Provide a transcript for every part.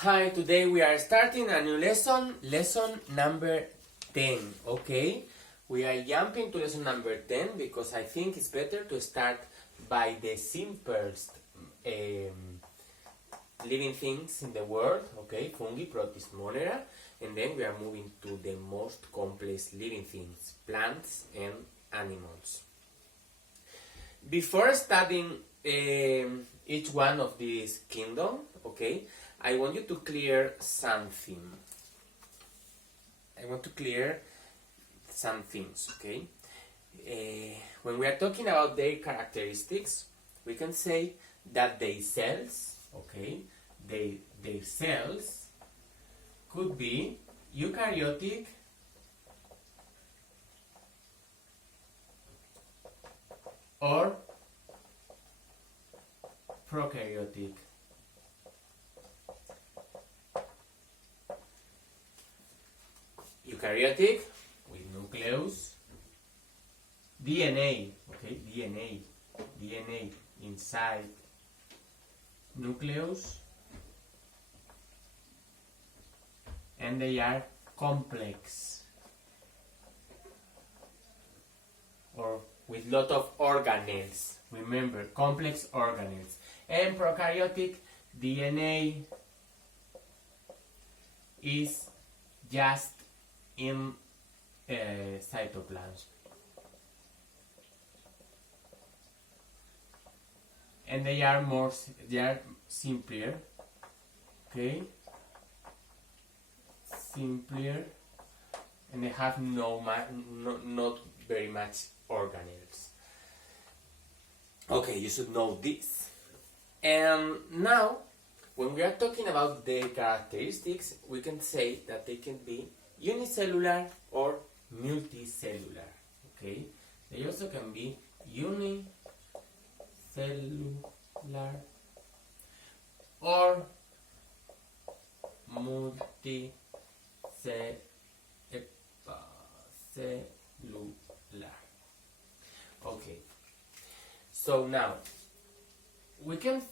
Hi, today we are starting a new lesson number 10, okay? We are jumping to lesson number 10 because I think it's better to start by the simplest living things in the world, okay? Fungi, protist, monera, and then we are moving to the most complex living things, plants and animals. Before studying each one of these kingdoms, okay, I want you to clear something. I want to clear some things, okay? When we are talking about their characteristics, we can say that their cells, okay, their cells could be eukaryotic or prokaryotic. Eukaryotic with nucleus, DNA, okay, DNA inside nucleus, and they are complex or with lot of organelles. Remember, complex organelles. And prokaryotic DNA is just in cytoplasm, and they are simpler, okay, simpler, and they have not very much organelles. Okay, you should know this. And now, when we are talking about their characteristics, we can say that they can be unicellular or multicellular, okay? They also can be unicellular or multicellular. Okay, so now we can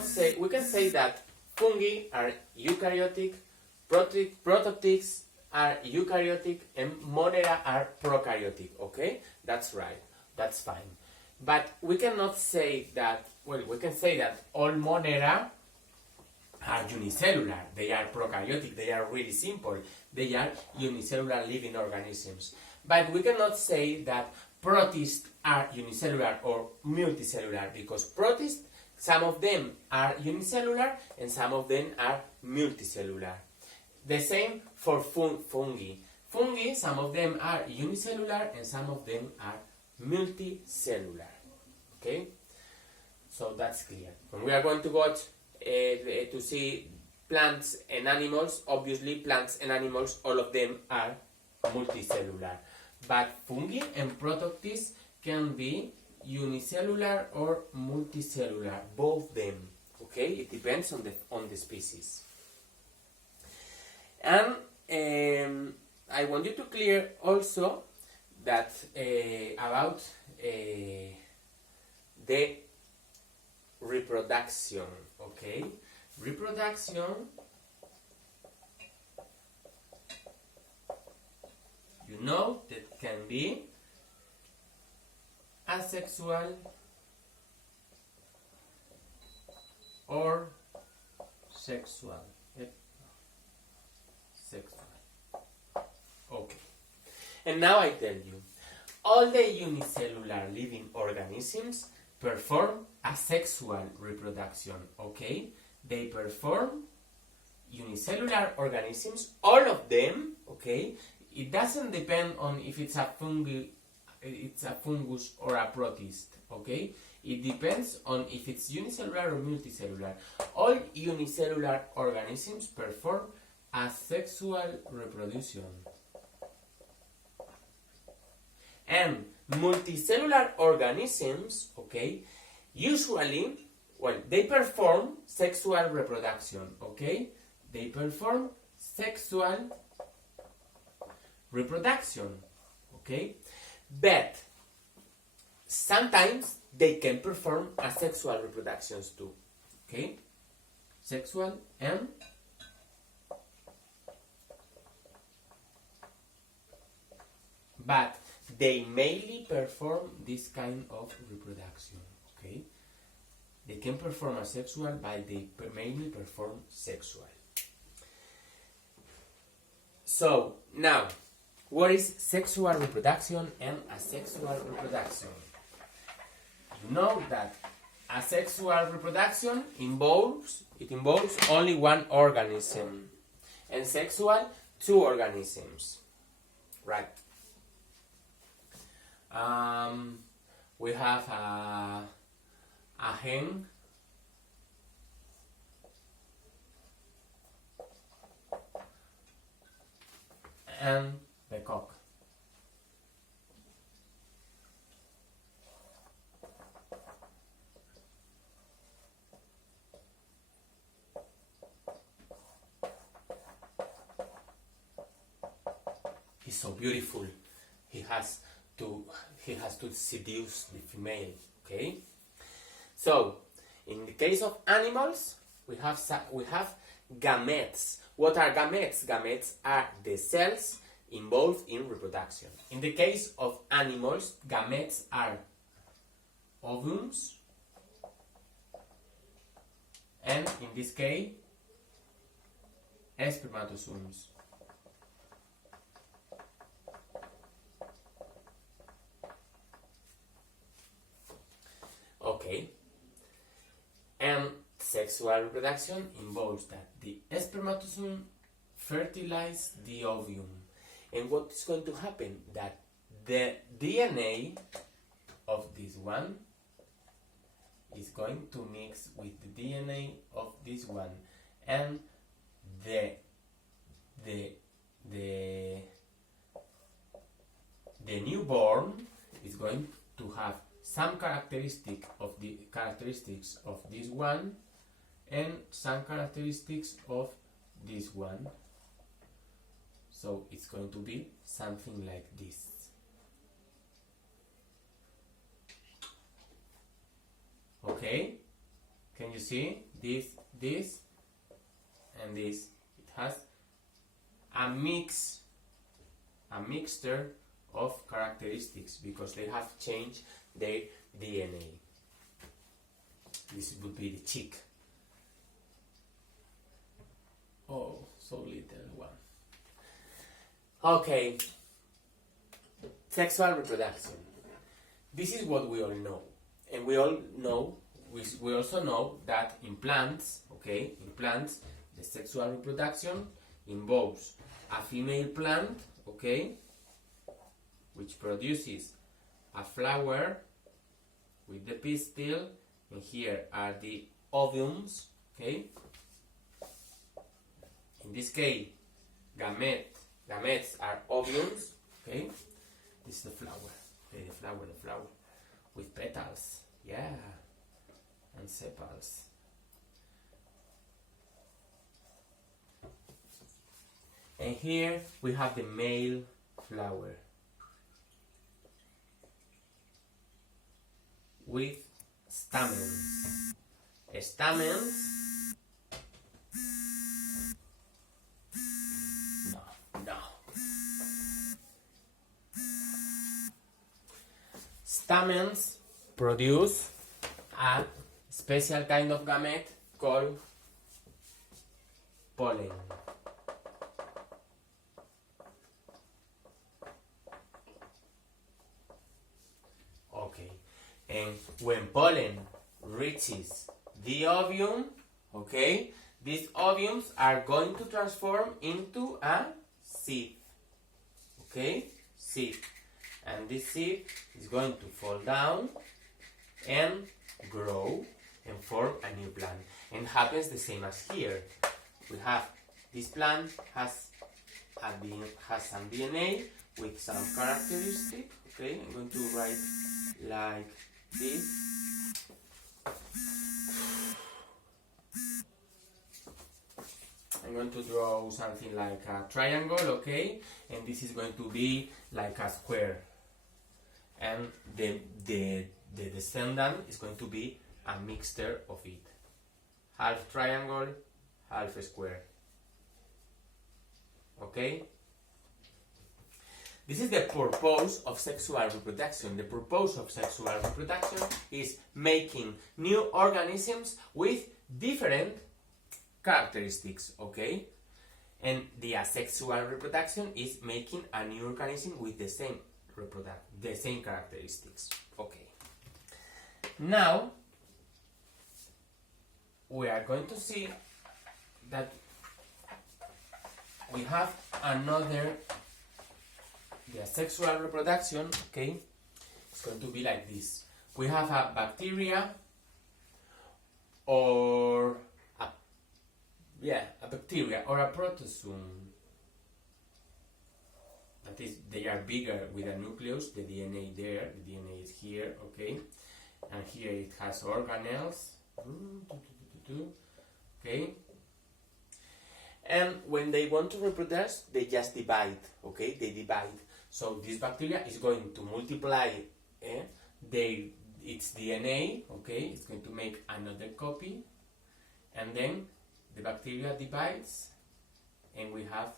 say that fungi are eukaryotic, protoctists are eukaryotic, and monera are prokaryotic, okay? That's right, that's fine. But we cannot say that, well, we can say that all monera are unicellular, they are prokaryotic, they are really simple, they are unicellular living organisms. But we cannot say that protists are unicellular or multicellular, because protists, some of them are unicellular and some of them are multicellular. The same for fungi. Fungi, some of them are unicellular and some of them are multicellular. Okay? So that's clear. When we are going to go to see plants and animals, obviously plants and animals, all of them are multicellular. But fungi and protoctists can be unicellular or multicellular, both them. Okay? It depends on the species. And I want you to clear also that about the reproduction, okay? Reproduction, you know, that can be asexual or sexual. Okay. And now I tell you, all the unicellular living organisms perform asexual reproduction, okay? They perform unicellular organisms, all of them, okay? It doesn't depend on if it's a fungus or a protist, okay? It depends on if it's unicellular or multicellular. All unicellular organisms perform asexual reproduction. And multicellular organisms, okay, usually, well, they perform sexual reproduction, okay? They perform sexual reproduction, okay? But sometimes they can perform asexual reproductions too, okay? sexual, and but they mainly perform this kind of reproduction. Okay, they can perform asexual, but they mainly perform sexual. So now, what is sexual reproduction and asexual reproduction? You know that asexual reproduction involves only one organism, and sexual, two organisms. Right. We have a hen and the cock. He's so beautiful. He has to seduce the female. Okay. So, in the case of animals, we have gametes. What are gametes? Gametes are the cells involved in reproduction. In the case of animals, gametes are ovums, and in this case, spermatozoons. Okay. And sexual reproduction involves that the spermatozoon fertilizes the ovum. And what is going to happen? That the DNA of this one is going to mix with the DNA of this one, and the newborn is going to have some characteristics of this one and some characteristics of this one. So it's going to be something like this. Okay? Can you see this, and this? It has a mixture of characteristics because they have changed their DNA. This would be the chick. Oh, so little one. Okay. Sexual reproduction. This is what we all know. And we also know that in plants, okay, the sexual reproduction involves a female plant, okay, which produces a flower with the pistil, and here are the ovums, okay. In this case, gametes are ovums, okay. This is the flower, okay, the flower with petals, yeah, and sepals. And here we have the male flower with stamens. Stamens. No. Stamens produce a special kind of gamete called pollen. Okay, and when pollen reaches the ovum, okay, these ovums are going to transform into a seed. Okay, seed. And this seed is going to fall down and grow and form a new plant. And happens the same as here. We have this plant has some DNA with some characteristic. Okay, I'm going to write like this. I'm going to draw something like a triangle, okay, and this is going to be like a square, and the descendant is going to be a mixture of it. half triangle, half square. Okay? This is the purpose of sexual reproduction. The purpose of sexual reproduction is making new organisms with different characteristics, okay? And the asexual reproduction is making a new organism with the same characteristics, okay? Now, we are going to see that we have another, the asexual reproduction, okay? It's going to be like this. We have a bacteria or a bacteria or a protozoan. That is, they are bigger with a nucleus, the DNA there, the DNA is here, okay? And here it has organelles, okay? And when they want to reproduce, they just divide, okay? They divide. So this bacteria is going to multiply its DNA, okay? It's going to make another copy. And then the bacteria divides, and we have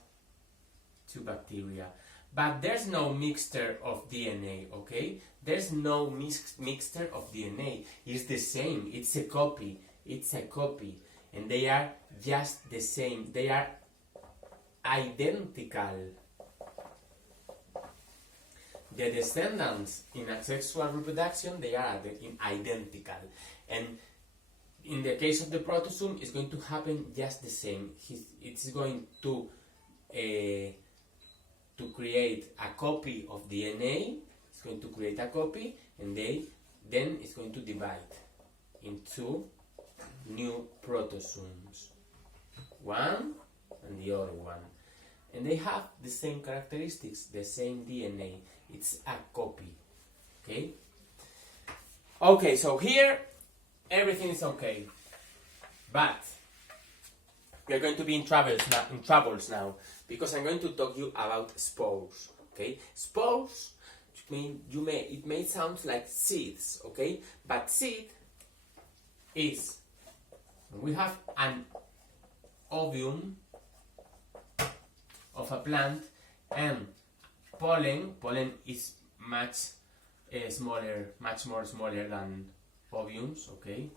two bacteria. But there's no mixture of DNA, okay? There's no mixture of DNA. It's the same. It's a copy. It's a copy. And they are just the same. They are identical. The descendants in asexual reproduction, they are identical. And in the case of the protozoan, it's going to happen just the same. It's going to create a copy of DNA. It's going to create a copy, and then it's going to divide into new protozoans, one and the other one, and they have the same characteristics, the same DNA. It's a copy. Okay, so here everything is okay, but we are going to be in troubles now, because I'm going to talk you about spores. Okay, spores, it may sound like seeds, okay, but seed is, we have an ovum of a plant, and pollen is much more smaller than ovums, okay,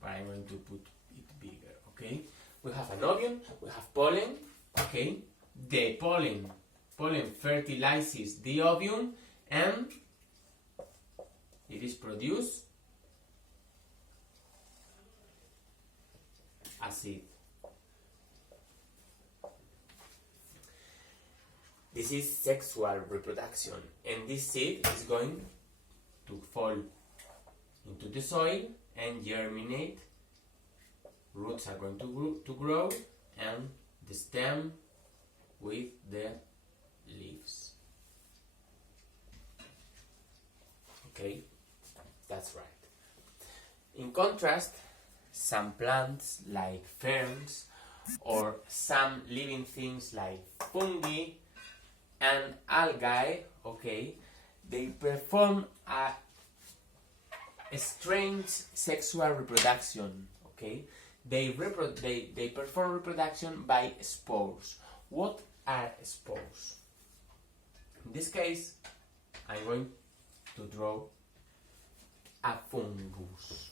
but I'm going to put it bigger, okay. We have an ovum, we have pollen, okay. The pollen fertilizes the ovum, and it is produced a seed. This is sexual reproduction, and this seed is going to fall into the soil and germinate. Roots are going to grow, and the stem with the leaves. Okay, that's right. In contrast, some plants like ferns or some living things like fungi and algae, okay, they perform a strange sexual reproduction, okay. They perform reproduction by spores. What are spores? In this case, I'm going to draw a fungus.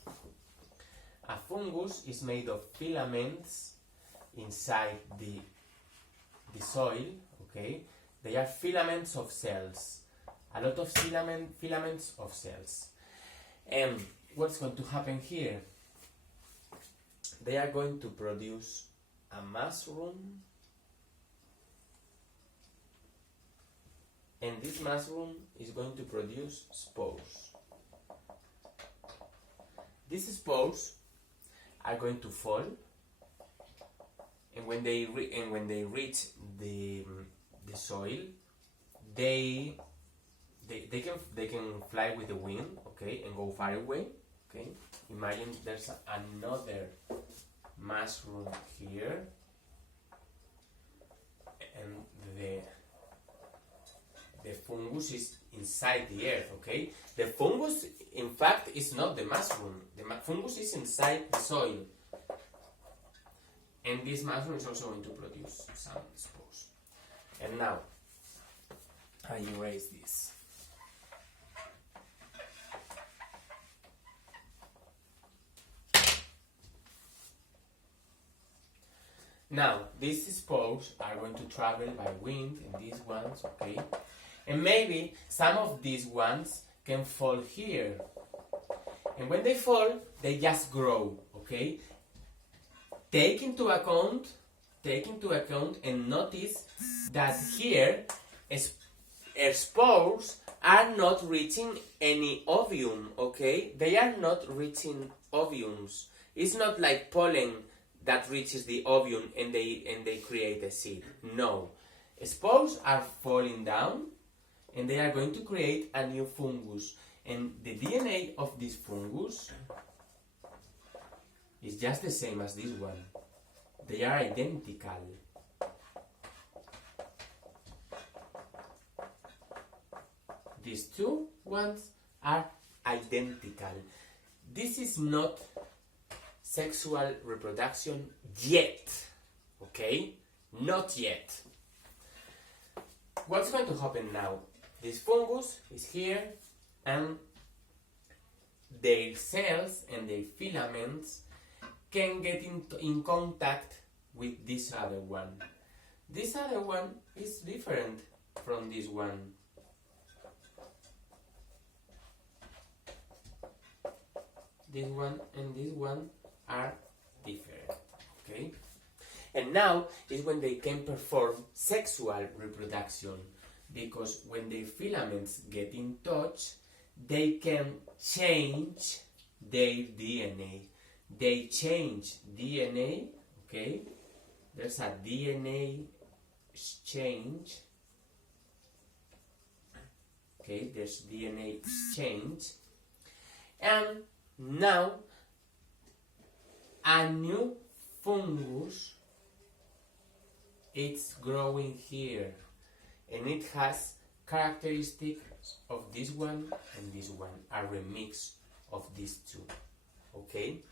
A fungus is made of filaments inside the soil, okay? They are filaments of cells. A lot of filaments of cells. And what's going to happen here? They are going to produce a mushroom, and this mushroom is going to produce spores. These spores are going to fall, and when they reach the soil, they can fly with the wind, okay, and go far away. Okay, imagine there's another mushroom here, and the fungus is inside the earth, okay? The fungus, in fact, is not the mushroom. The fungus is inside the soil. And this mushroom is also going to produce some spores. And now, I erase this. Now, these spores are going to travel by wind, and these ones, okay? And maybe some of these ones can fall here. And when they fall, they just grow, okay? Take into account and notice that here spores are not reaching any ovum, okay? They are not reaching ovums. It's not like pollen that reaches the ovum and they create a seed. No. Spores are falling down and they are going to create a new fungus. And the DNA of this fungus is just the same as this one. They are identical. These two ones are identical. This is not sexual reproduction yet, okay? Not yet. What's going to happen now? This fungus is here and their cells and their filaments can get in contact with this other one. This other one is different from this one. This one and this one are different, okay? And now is when they can perform sexual reproduction, because when their filaments get in touch, they can change their DNA. They change DNA, okay? There's a DNA exchange. Okay, there's DNA exchange. And now a new fungus, it's growing here. And it has characteristics of this one and this one, a remix of these two, okay?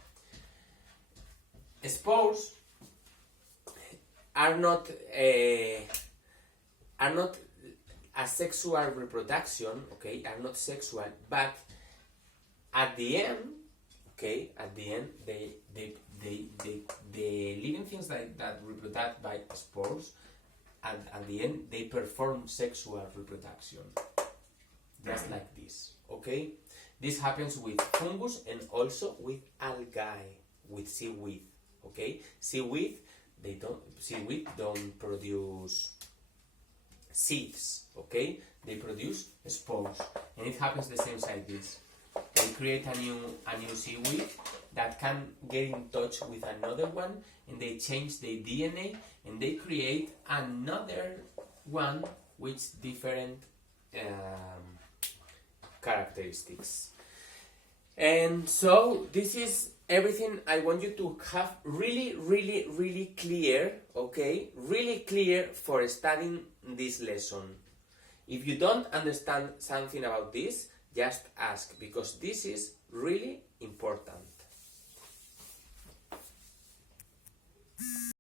Spores are not a sexual reproduction, okay? Are not sexual, but at the end, okay? At the end, the living things that reproduce by spores, at the end, they perform sexual reproduction, just like this, okay? This happens with fungus and also with algae, with seaweed, okay? Seaweed don't produce seeds, okay? They produce spores, and it happens the same like this. They create a new seaweed that can get in touch with another one, and they change their DNA, and they create another one with different characteristics. And so this is everything I want you to have really clear, okay? Really clear for studying this lesson. If you don't understand something about this, just ask, because this is really important.